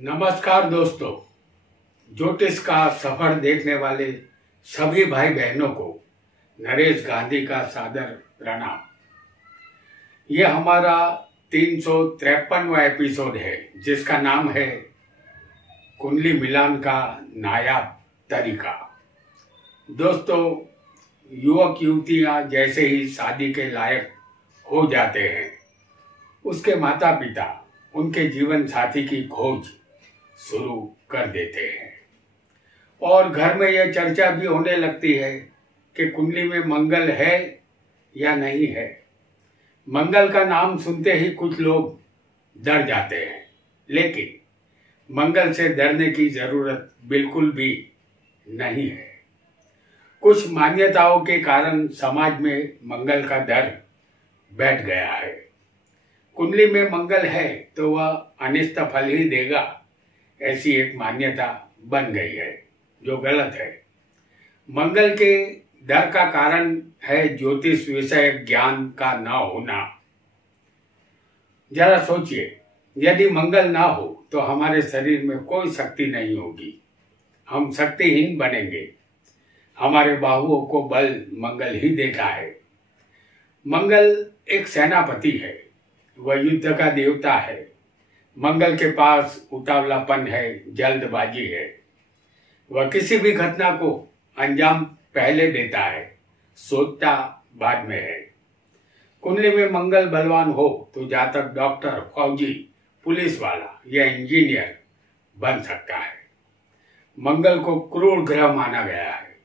नमस्कार दोस्तों, ज्योतिष का सफर देखने वाले सभी भाई बहनों को नरेश गांधी का सादर प्रणाम। यह हमारा 353वां एपिसोड है जिसका नाम है कुंडली मिलान का नायाब तरीका। दोस्तों, युवक युवतियां जैसे ही शादी के लायक हो जाते हैं, उसके माता पिता उनके जीवन साथी की खोज शुरू कर देते हैं और घर में यह चर्चा भी होने लगती है कि कुंडली में मंगल है या नहीं है। मंगल का नाम सुनते ही कुछ लोग डर जाते हैं, लेकिन मंगल से डरने की जरूरत बिल्कुल भी नहीं है। कुछ मान्यताओं के कारण समाज में मंगल का डर बैठ गया है। कुंडली में मंगल है तो वह अनिष्ट फल ही देगा, ऐसी एक मान्यता बन गई है जो गलत है। मंगल के डर का कारण है ज्योतिष विषय ज्ञान का न होना। जरा सोचिए, यदि मंगल ना हो तो हमारे शरीर में कोई शक्ति नहीं होगी, हम शक्तिहीन बनेंगे। हमारे बाहुओं को बल मंगल ही देता है। मंगल एक सेनापति है, वह युद्ध का देवता है। मंगल के पास उतावलापन है, जल्दबाजी है। वह किसी भी घटना को अंजाम पहले देता है, सोचता बाद में है। कुंडली में मंगल बलवान हो तो जातक डॉक्टर, फौजी, पुलिस वाला या इंजीनियर बन सकता है। मंगल को क्रूर ग्रह माना गया है।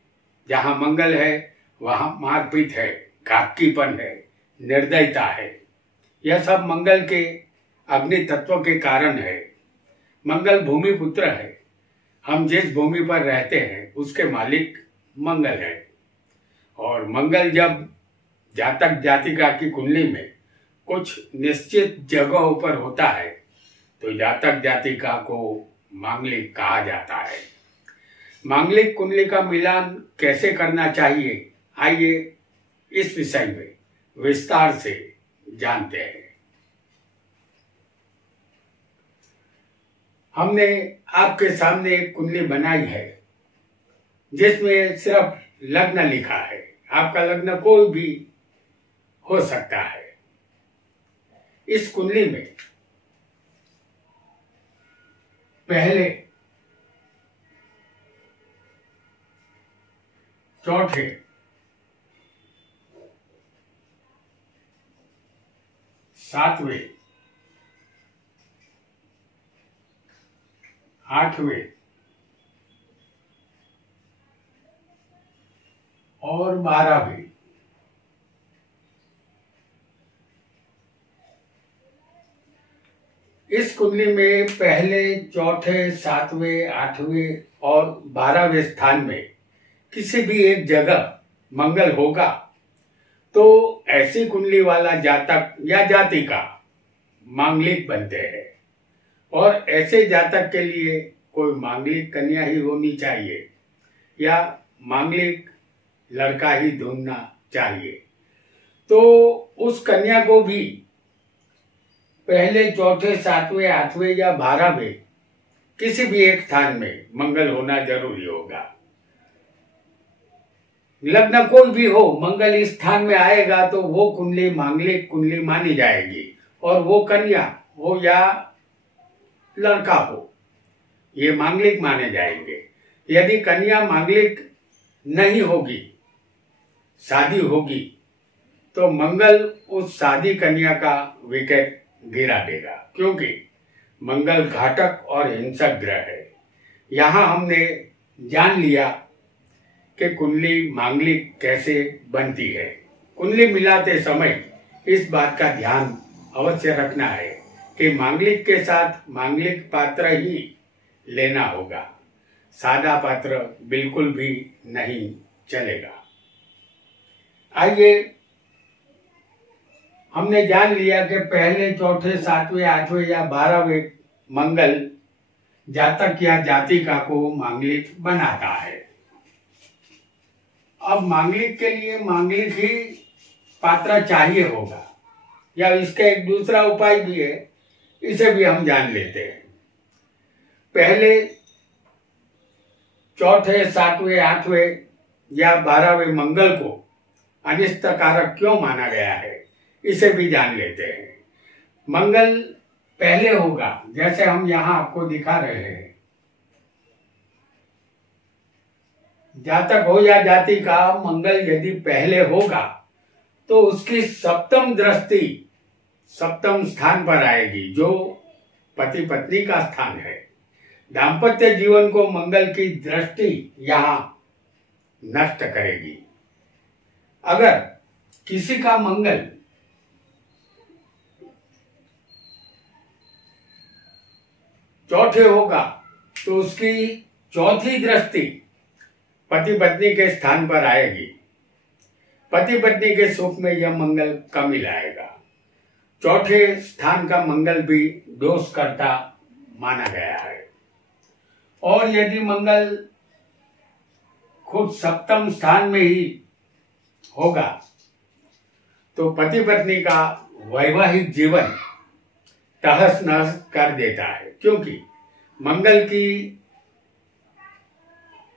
जहां मंगल है वहां मारपीट है, घातकीपन है, निर्दयता है। यह सब मंगल के अग्नि तत्व के कारण है। मंगल भूमि पुत्र है। हम जिस भूमि पर रहते हैं उसके मालिक मंगल है। और मंगल जब जातक जातिका की कुंडली में कुछ निश्चित जगहों पर होता है तो जातक जातिका को मांगलिक कहा जाता है। मांगलिक कुंडली का मिलान कैसे करना चाहिए, आइए इस विषय में विस्तार से जानते हैं। हमने आपके सामने एक कुंडली बनाई है जिसमें सिर्फ लग्न लिखा है। आपका लग्न कोई भी हो सकता है। इस कुंडली में पहले, चौथे, सातवें, आठवें और 12वें इस कुंडली में पहले, चौथे, सातवें, आठवें और 12वें स्थान में किसी भी एक जगह मंगल होगा तो ऐसी कुंडली वाला जातक या जातिका मांगलिक बनते हैं। और ऐसे जातक के लिए कोई मांगलिक कन्या ही होनी चाहिए या मांगलिक लड़का ही ढूंढना चाहिए। तो उस कन्या को भी पहले, चौथे, सातवें, आठवें या 12वें किसी भी एक स्थान में मंगल होना जरूरी होगा। लग्न कोई भी हो, मंगल इस स्थान में आएगा तो वो कुंडली मांगलिक कुंडली मानी जाएगी। और वो कन्या हो या लड़का हो, ये मांगलिक माने जाएंगे। यदि कन्या मांगलिक नहीं होगी, शादी होगी, तो मंगल उस शादी कन्या का विकेट गिरा देगा, क्योंकि मंगल घातक और हिंसक ग्रह है। यहां हमने जान लिया कि कुंडली मांगलिक कैसे बनती है। कुंडली मिलाते समय इस बात का ध्यान अवश्य रखना है कि मांगलिक के साथ मांगलिक पात्र ही लेना होगा। सादा पात्र बिल्कुल भी नहीं चलेगा। आइए, हमने जान लिया कि पहले, चौथे, सातवें, आठवें या 12वें मंगल जातक या जातिका को मांगलिक बनाता है। अब मांगलिक के लिए मांगलिक ही पात्र चाहिए होगा, या इसका एक दूसरा उपाय भी है, इसे भी हम जान लेते हैं। पहले चौथे, सातवें, आठवें या 12वें मंगल को अनिष्ट कारक क्यों माना गया है, इसे भी जान लेते हैं। मंगल पहले होगा, जैसे हम यहां आपको दिखा रहे हैं। जातक हो या जाति का मंगल यदि पहले होगा तो उसकी सप्तम दृष्टि सप्तम स्थान पर आएगी, जो पति पत्नी का स्थान है। दाम्पत्य जीवन को मंगल की दृष्टि यहां नष्ट करेगी। अगर किसी का मंगल चौथे होगा तो उसकी चौथी दृष्टि पति पत्नी के स्थान पर आएगी। पति पत्नी के सुख में यह मंगल कमी लाएगा। चौथे स्थान का मंगल भी दोष करता माना गया है। और यदि मंगल खुद सप्तम स्थान में ही होगा तो पति पत्नी का वैवाहिक जीवन तहस नहस कर देता है, क्योंकि मंगल की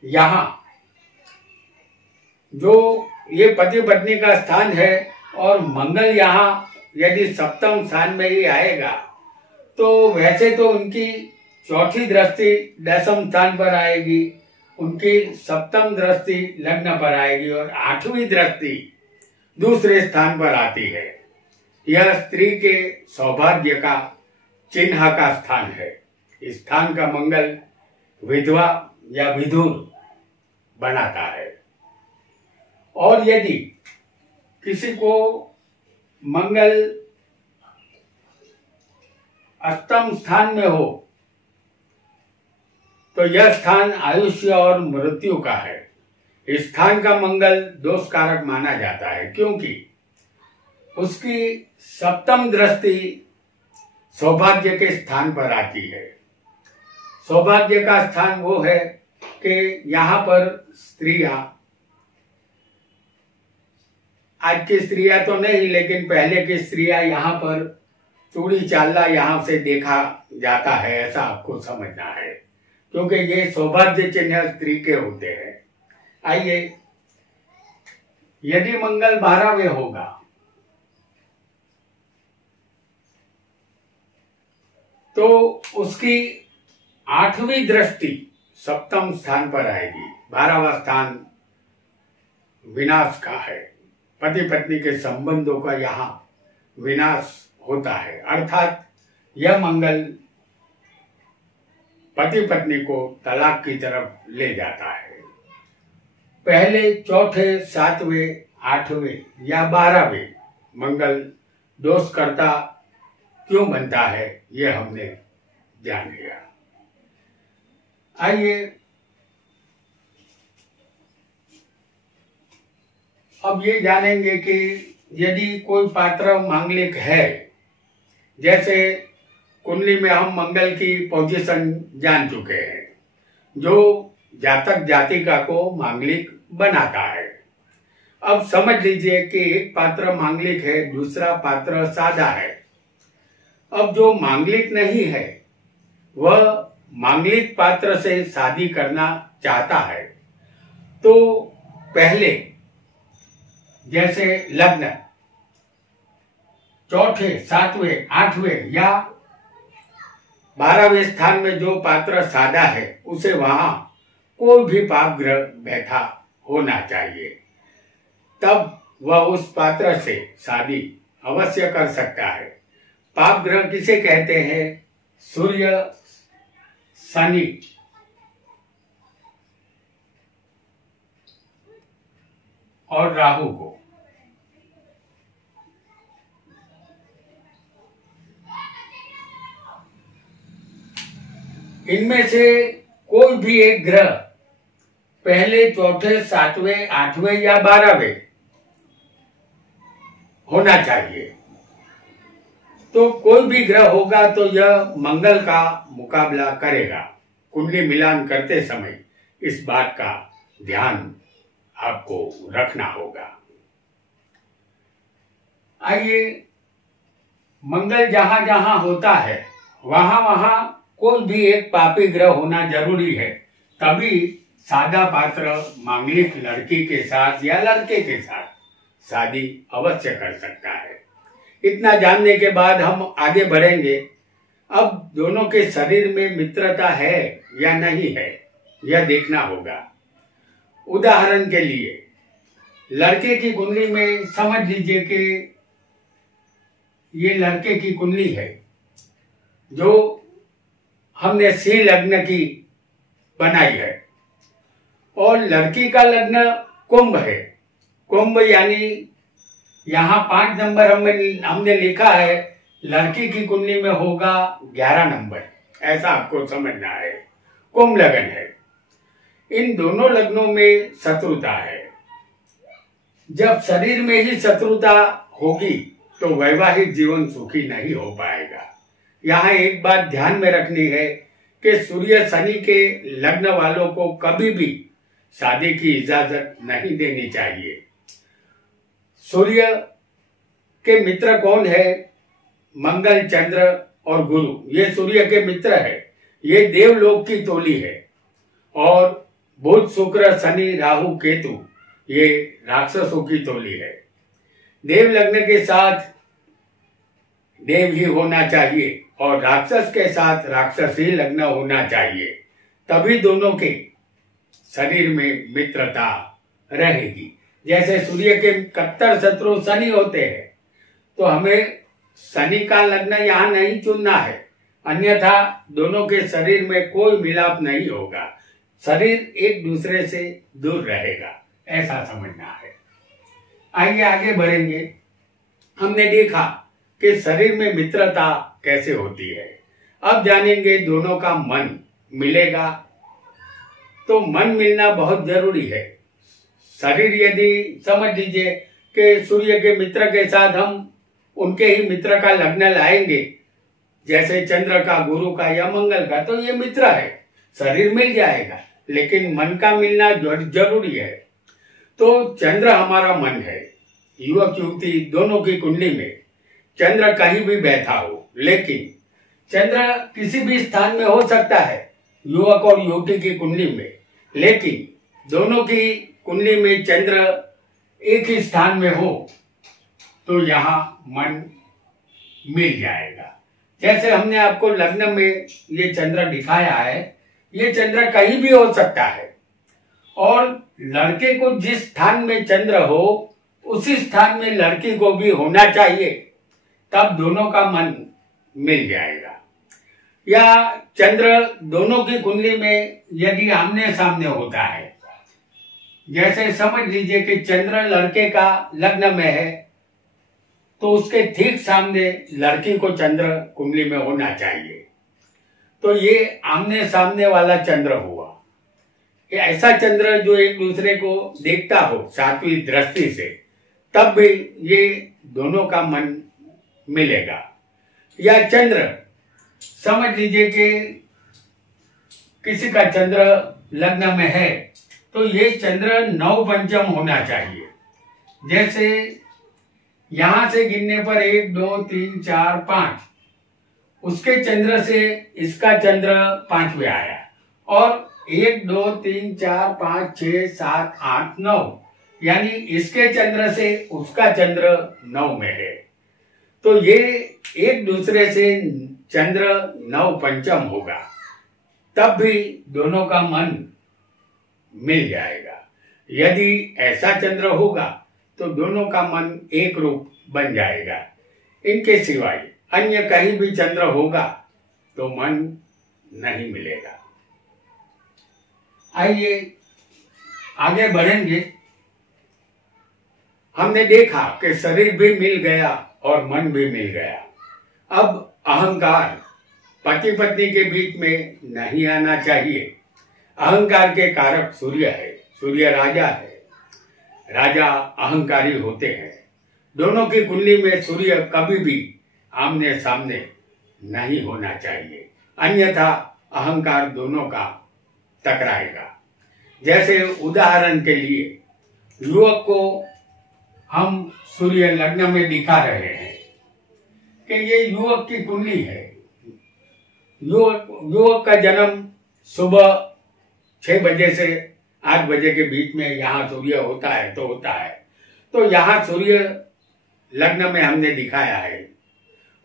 यहां जो ये पति पत्नी का स्थान है और मंगल यहां यदि सप्तम स्थान में ही आएगा तो वैसे तो उनकी चौथी दृष्टि दशम स्थान पर आएगी, उनकी सप्तम दृष्टि लग्न पर आएगी और आठवीं दृष्टि दूसरे स्थान पर आती है। यह स्त्री के सौभाग्य का चिन्ह का स्थान है। इस स्थान का मंगल विधवा या विधुर बनाता है। और यदि किसी को मंगल अष्टम स्थान में हो तो यह स्थान आयुष्य और मृत्यु का है। इस स्थान का मंगल दोष कारक माना जाता है, क्योंकि उसकी सप्तम दृष्टि सौभाग्य के स्थान पर आती है। सौभाग्य का स्थान वो है कि यहाँ पर स्त्रियां, आज की स्त्रियां तो नहीं लेकिन पहले की स्त्रियां यहाँ पर चूड़ी चालना यहाँ से देखा जाता है, ऐसा आपको समझना है, क्योंकि ये सौभाग्य चिन्ह स्त्री के होते हैं। आइए, यदि मंगल 12वें होगा तो उसकी आठवीं दृष्टि सप्तम स्थान पर आएगी। 12वां स्थान विनाश का है। पति पत्नी के संबंधों का यहाँ विनाश होता है, अर्थात यह मंगल पति पत्नी को तलाक की तरफ ले जाता है। पहले चौथे, सातवें, आठवें या 12वें मंगल दोष करता क्यों बनता है, ये हमने जान लिया। आइए अब ये जानेंगे कि यदि कोई पात्र मांगलिक है, जैसे कुंडली में हम मंगल की पोजीशन जान चुके हैं, जो जातक जातिका को मांगलिक बनाता है। अब समझ लीजिए कि एक पात्र मांगलिक है, दूसरा पात्र सादा है। अब जो मांगलिक नहीं है वह मांगलिक पात्र से शादी करना चाहता है, तो पहले जैसे लग्न चौथे, सातवें, आठवें या 12वें स्थान में जो पात्र सादा है उसे वहां कोई भी पाप ग्रह बैठा होना चाहिए, तब वह उस पात्र से शादी अवश्य कर सकता है। पाप ग्रह किसे कहते हैं? सूर्य, शनि और राहु को। इनमें से कोई भी एक ग्रह पहले चौथे, सातवें, आठवें या 12वें होना चाहिए। तो कोई भी ग्रह होगा तो यह मंगल का मुकाबला करेगा। कुंडली मिलान करते समय इस बात का ध्यान आपको रखना होगा। आइए, मंगल जहां जहां होता है वहां वहां कोई भी एक पापी ग्रह होना जरूरी है, तभी सादा पात्र मांगलिक लड़की के साथ या लड़के के साथ शादी अवश्य कर सकता है। इतना जानने के बाद हम आगे बढ़ेंगे। अब दोनों के शरीर में मित्रता है या नहीं है, यह देखना होगा। उदाहरण के लिए लड़के की कुंडली में समझ लीजिए कि ये लड़के की कुंडली है जो हमने सिंह लग्न की बनाई है, और लड़की का लग्न कुंभ है। कुंभ यानी यहाँ 5 नंबर हमने लिखा है, लड़की की कुंडली में होगा 11 नंबर, ऐसा आपको समझना है। कुंभ लग्न है। इन दोनों लग्नों में शत्रुता है। जब शरीर में ही शत्रुता होगी तो वैवाहिक जीवन सुखी नहीं हो पाएगा। यहाँ एक बात ध्यान में रखनी है कि सूर्य शनि के लग्न वालों को कभी भी शादी की इजाजत नहीं देनी चाहिए। सूर्य के मित्र कौन है? मंगल, चंद्र और गुरु, ये सूर्य के मित्र है। ये देवलोक की तोली है। और बुध, शुक्र, शनि, राहु, केतु ये राक्षसों की तोली है। देव लग्न के साथ देव ही होना चाहिए और राक्षस के साथ राक्षस ही लग्न होना चाहिए, तभी दोनों के शरीर में मित्रता रहेगी। जैसे सूर्य के कट्टर शत्रु शनि होते हैं, तो हमें शनि का लग्न यहाँ नहीं चुनना है, अन्यथा दोनों के शरीर में कोई मिलाप नहीं होगा, शरीर एक दूसरे से दूर रहेगा, ऐसा समझना है। आइए आगे बढ़ेंगे। हमने देखा कि शरीर में मित्रता कैसे होती है। अब जानेंगे दोनों का मन मिलेगा। तो मन मिलना बहुत जरूरी है। शरीर यदि समझ लीजिए कि सूर्य के मित्र के साथ हम उनके ही मित्र का लग्न लाएंगे, जैसे चंद्र का, गुरु का या मंगल का, तो ये मित्र है, शरीर मिल जाएगा, लेकिन मन का मिलना जरूरी है। तो चंद्र हमारा मन है। युवक युवती दोनों की कुंडली में चंद्र कहीं भी बैठा हो, लेकिन चंद्र किसी भी स्थान में हो सकता है युवक और युवती की कुंडली में, लेकिन दोनों की कुंडली में चंद्र एक ही स्थान में हो तो यहाँ मन मिल जाएगा। जैसे हमने आपको लग्न में ये चंद्र दिखाया है, ये चंद्र कहीं भी हो सकता है, और लड़के को जिस स्थान में चंद्र हो उसी स्थान में लड़की को भी होना चाहिए, तब दोनों का मन मिल जाएगा। या चंद्र दोनों की कुंडली में यदि आमने सामने होता है, जैसे समझ लीजिए कि चंद्र लड़के का लग्न में है, तो उसके ठीक सामने लड़की को चंद्र कुंडली में होना चाहिए, तो ये आमने सामने वाला चंद्र हुआ। ये ऐसा चंद्र जो एक दूसरे को देखता हो सात्विक दृष्टि से, तब भी ये दोनों का मन मिलेगा। या चंद्र समझ लीजिए कि किसी का चंद्र लग्न में है, तो ये चंद्र 9 पंचम होना चाहिए। जैसे यहां से गिनने पर 1 2 3 4 5, उसके चंद्र से इसका चंद्र 5वें आया, और 1 2 3 4 5 6 7 8 9, यानी इसके चंद्र से उसका चंद्र 9 में है, तो ये एक दूसरे से चंद्र 9 पंचम होगा, तब भी दोनों का मन मिल जाएगा। यदि ऐसा चंद्र होगा तो दोनों का मन एक रूप बन जाएगा। इनके सिवाय अन्य कहीं भी चंद्र होगा तो मन नहीं मिलेगा। आइए आगे बढ़ेंगे। हमने देखा कि शरीर भी मिल गया और मन भी मिल गया। अब अहंकार पति पत्नी के बीच में नहीं आना चाहिए। अहंकार के कारक सूर्य है, सूर्य राजा है, राजा अहंकारी होते हैं। दोनों की कुंडली में सूर्य कभी भी आमने सामने नहीं होना चाहिए, अन्यथा अहंकार दोनों का टकराएगा। जैसे उदाहरण के लिए युवक को हम सूर्य लग्न में दिखा रहे हैं कि ये युवक की कुंडली है, युवक का जन्म सुबह 6 बजे से 8 बजे के बीच में यहाँ सूर्य होता है तो होता है। तो यहाँ सूर्य लग्न में हमने दिखाया है,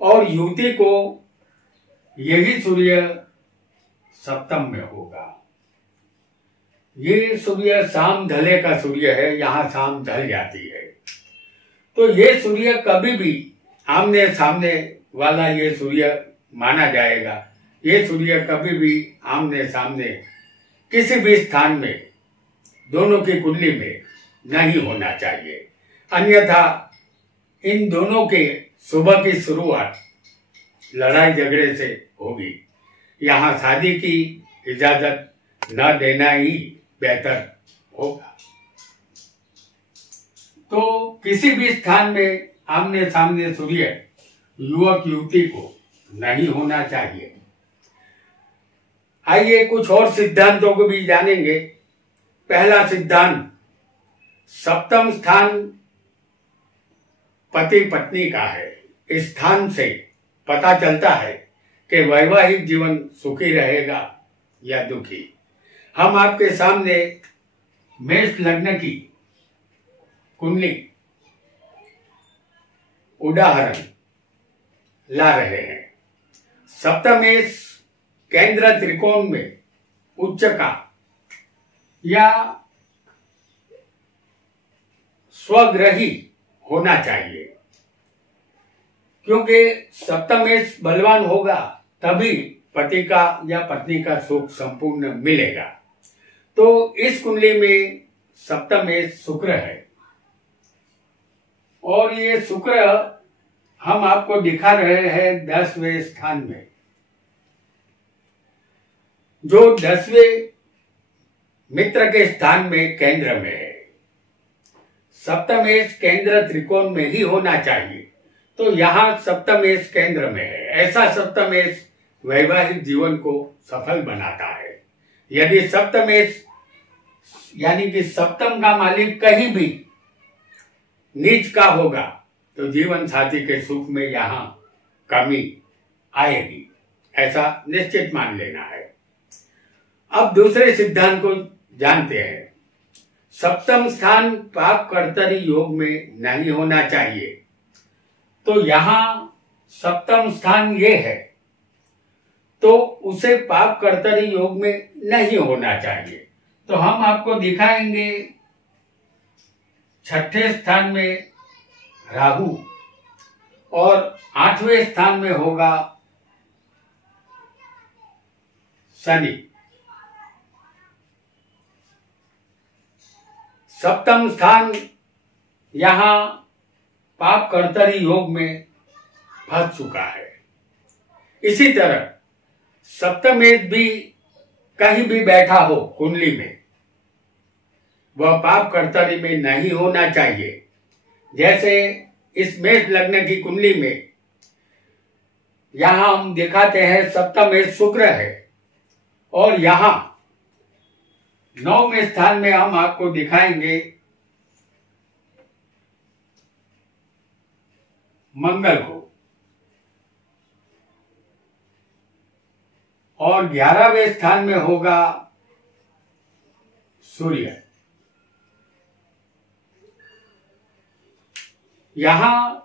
और युवती को यही सूर्य सप्तम में होगा। ये सूर्य शाम ढले का सूर्य है, यहाँ शाम ढल जाती है। तो ये सूर्य कभी भी आमने सामने वाला ये सूर्य माना जाएगा। ये सूर्य कभी भी आमने सामने किसी भी स्थान में दोनों की कुंडली में नहीं होना चाहिए, अन्यथा इन दोनों के सुबह की शुरुआत लड़ाई झगड़े से होगी। यहाँ शादी की इजाजत न देना ही बेहतर होगा। तो किसी भी स्थान में आमने सामने सूर्य युवक युवती को नहीं होना चाहिए। आइए कुछ और सिद्धांतों को भी जानेंगे। पहला सिद्धांत, सप्तम स्थान पति पत्नी का है। इस स्थान से पता चलता है कि वैवाहिक जीवन सुखी रहेगा या दुखी। हम आपके सामने मेष लग्न की कुंडली उदाहरण ला रहे हैं। सप्तमेश केंद्र त्रिकोण में उच्च का या स्वग्रही होना चाहिए, क्योंकि सप्तमेश बलवान होगा तभी पति का या पत्नी का सुख संपूर्ण मिलेगा। तो इस कुंडली में सप्तमेश शुक्र है, और ये शुक्र हम आपको दिखा रहे हैं 10वें स्थान में, जो 10वें मित्र के स्थान में केंद्र में है। सप्तमेश केंद्र त्रिकोण में ही होना चाहिए, तो यहाँ सप्तमेश केंद्र में है। ऐसा सप्तमेश वैवाहिक जीवन को सफल बनाता है। यदि सप्तमेश यानी कि सप्तम का मालिक कहीं भी नीच का होगा तो जीवन साथी के सुख में यहाँ कमी आएगी, ऐसा निश्चित मान लेना है। अब दूसरे सिद्धांत को जानते हैं। सप्तम स्थान पाप कर्तरी योग में नहीं होना चाहिए, तो यहाँ सप्तम स्थान ये है, तो उसे पाप कर्तरी योग में नहीं होना चाहिए। तो हम आपको दिखाएंगे 6ठे स्थान में राहु और 8वें स्थान में होगा शनि। सप्तम स्थान यहाँ पाप कर्तरी योग में फंस चुका है। इसी तरह सप्तमेश भी कहीं भी बैठा हो कुंडली में, वह पाप कर्तरी में नहीं होना चाहिए। जैसे इस मेष लग्न की कुंडली में यहां हम दिखाते हैं सप्तमेश शुक्र है, और यहां 9वें स्थान में हम आपको दिखाएंगे मंगल को, और 11वें स्थान में होगा सूर्य। यहां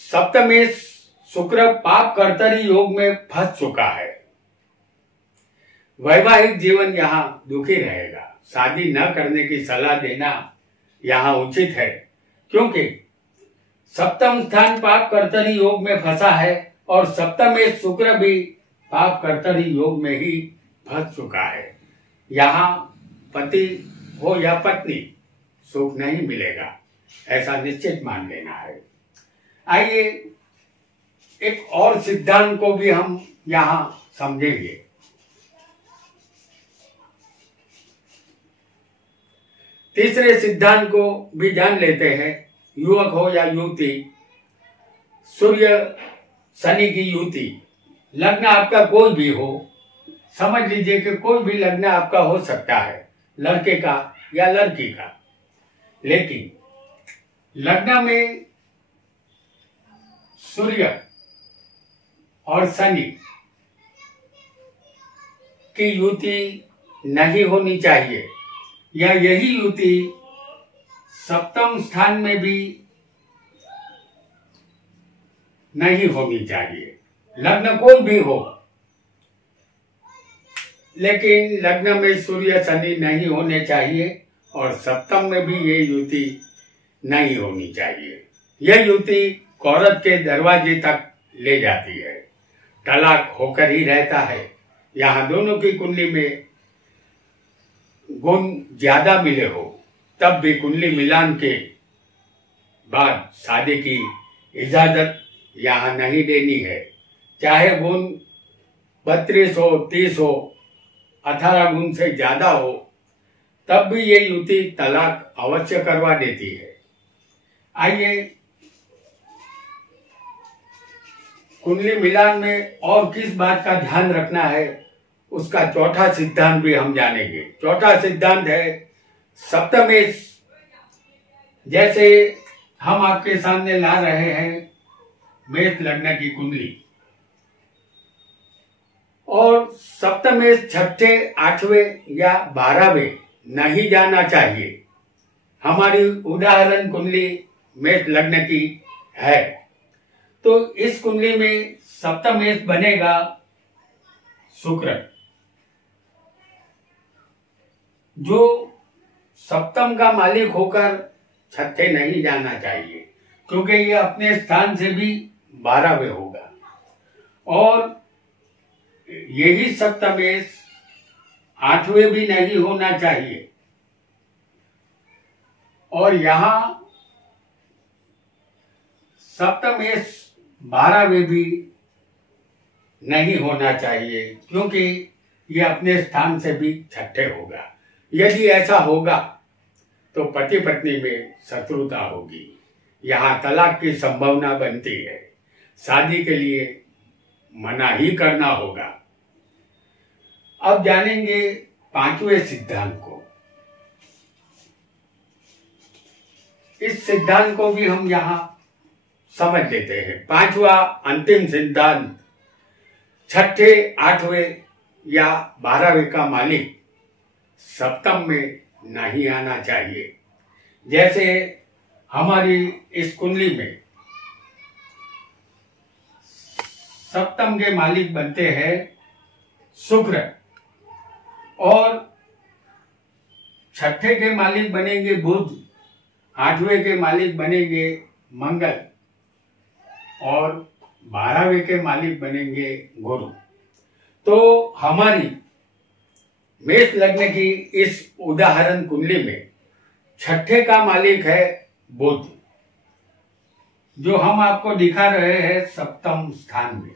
सप्तमेश शुक्र पाप कर्तरी योग में फंस चुका है। वैवाहिक जीवन यहाँ दुखी रहेगा। शादी न करने की सलाह देना यहाँ उचित है, क्योंकि सप्तम स्थान पाप कर्तरी योग में फंसा है, और सप्तमेश शुक्र भी पाप कर्तरी योग में ही फंस चुका है। यहाँ पति हो या पत्नी सुख नहीं मिलेगा, ऐसा निश्चित मान लेना है। आइए एक और सिद्धांत को भी हम यहाँ समझेंगे। तीसरे सिद्धांत को भी जान लेते हैं। युवक हो या युवती, सूर्य शनि की युवती, लग्न आपका कोई भी हो, समझ लीजिए कि कोई भी लग्न आपका हो सकता है, लड़के का या लड़की का, लेकिन लग्न में सूर्य और शनि की युति नहीं होनी चाहिए, या यही युति सप्तम स्थान में भी नहीं होनी चाहिए। लग्न कोई भी हो, लेकिन लग्न में सूर्य शनि नहीं होने चाहिए और सप्तम में भी ये युति नहीं होनी चाहिए। यह युति औरत के दरवाजे तक ले जाती है, तलाक होकर ही रहता है। यहाँ दोनों की कुंडली में गुण ज्यादा मिले हो तब भी कुंडली मिलान के बाद शादी की इजाजत यहाँ नहीं देनी है। चाहे गुण 32 हो, 30 हो, 18 गुण से ज्यादा हो, तब भी ये युति तलाक अवश्य करवा देती है। आइए कुंडली मिलान में और किस बात का ध्यान रखना है उसका चौथा सिद्धांत भी हम जानेंगे। चौथा सिद्धांत है सप्तमेश। जैसे हम आपके सामने ला रहे हैं मेष लग्न की कुंडली, और सप्तमेश 6ठे, 8वें या 12वें नहीं जाना चाहिए। हमारी उदाहरण कुंडली मेष लग्न की है, तो इस कुंडली में सप्तमेश बनेगा शुक्र, जो सप्तम का मालिक होकर 6ठे नहीं जाना चाहिए, क्योंकि ये अपने स्थान से भी 12वें होगा। और यही सप्तमेश 8वें भी नहीं होना चाहिए, और यहाँ सप्तमेश 12वें भी नहीं होना चाहिए, क्योंकि ये अपने स्थान से भी 6ठे होगा। यदि ऐसा होगा तो पति पत्नी में शत्रुता होगी, यहाँ तलाक की संभावना बनती है, शादी के लिए मना ही करना होगा। अब जानेंगे 5वें सिद्धांत को। इस सिद्धांत को भी हम यहाँ समझ लेते हैं। 5वां अंतिम सिद्धांत, 6ठे, 8वें या 12वें का मालिक सप्तम में नहीं आना चाहिए। जैसे हमारी इस कुंडली में सप्तम के मालिक बनते हैं शुक्र, और 6ठे के मालिक बनेंगे बुध, 8वें के मालिक बनेंगे मंगल, और 12वें के मालिक बनेंगे गुरु। तो हमारी मेष लग्न की इस उदाहरण कुंडली में 6ठे का मालिक है बुध, जो हम आपको दिखा रहे हैं सप्तम स्थान में,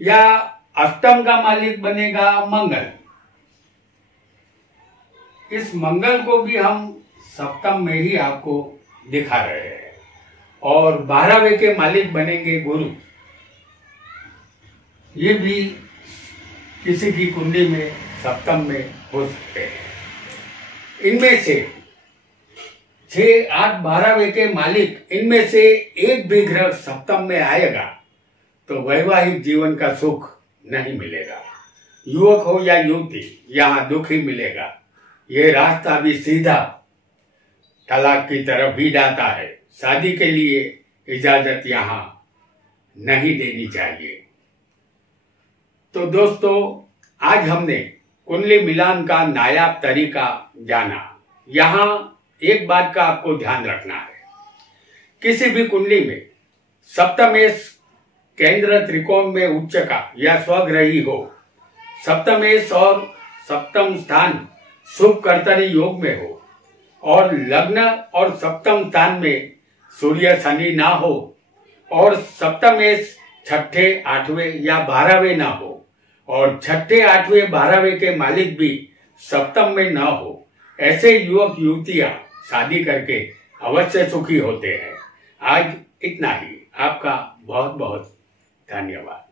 या अष्टम का मालिक बनेगा मंगल। इस मंगल को भी हम सप्तम में ही आपको दिखा रहे हैं, और 12वें के मालिक बनेंगे गुरु। ये भी किसी की कुंडली में सप्तम में हो सकते हैं। इनमें से 6, 8, 12वें के मालिक, इनमें से एक भी ग्रह सप्तम में आएगा तो वैवाहिक जीवन का सुख नहीं मिलेगा। युवक हो या युवती, यहाँ दुख ही मिलेगा। ये रास्ता भी सीधा तलाक की तरफ ही जाता है। शादी के लिए इजाजत यहाँ नहीं देनी चाहिए। तो दोस्तों, आज हमने कुंडली मिलान का नायाब तरीका जाना। यहाँ एक बात का आपको ध्यान रखना है, किसी भी कुंडली में सप्तमेश केंद्र त्रिकोण में उच्च का या स्वग्रही हो, सप्तमेश और सप्तम स्थान शुभ कर्तरी योग में हो, और लग्न और सप्तम स्थान में सूर्य शनि ना हो, और सप्तमेश 6ठे, 8वें या 12वें ना हो, और 6ठे, 8वें, 12वें के मालिक भी सप्तम में ना हो, ऐसे युवक युवतियां शादी करके अवश्य सुखी होते हैं। आज इतना ही। आपका बहुत बहुत धन्यवाद।